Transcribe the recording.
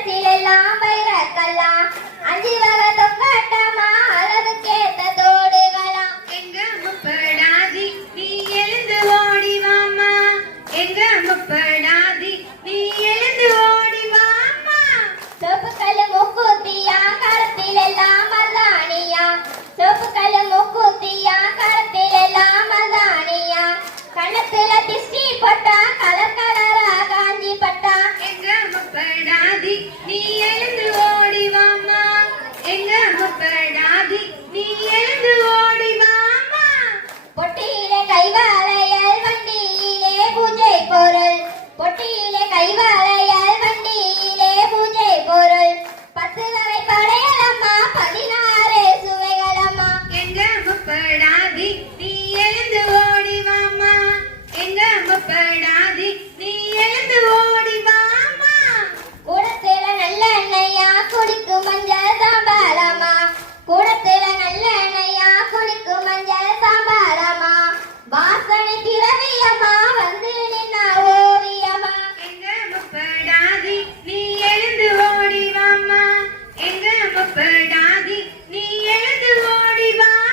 கழுத்தில் எல்லாம் வைரக்கலாம், 5 வகை தொங்கட்டமா அளவுக்கேத்த தோடுகளாம். எங்க முப்படாதி நீ எழுந்து ஓடி வாமா, எங்க முப்படாதி நீ எழுந்து ஓடி வாமா. சொப்புக்கல்லு மூக்குத்தியா கழுத்தில் எல்லாம் மருதாணியா, சொப்புக்கல்லு மூக்குத்தியா கழுத்தில் எல்லாம் மருதாணியா, கண்ணத்துல திஷ்டி பட்டா கலர் கலரா காஞ்சி பட்டா. எங்க முப்படாதி நீ எழுந்து ஓடி வாமா, எங்க முப்படாதி நீ எழுந்து ஓடி வாமா. பொட்டியிலே கைவாளையல் வண்டியிலே பூஜை பொருள், பொட்டியிலே கைவாளையல் வண்டியிலே பூஜை பொருள், 10 வகை படையலம்மா 16 சுவைகளம்மா. எங்க முப்படாதி நீ எழுந்து ஓடி வாமா, எங்க முப்படாதி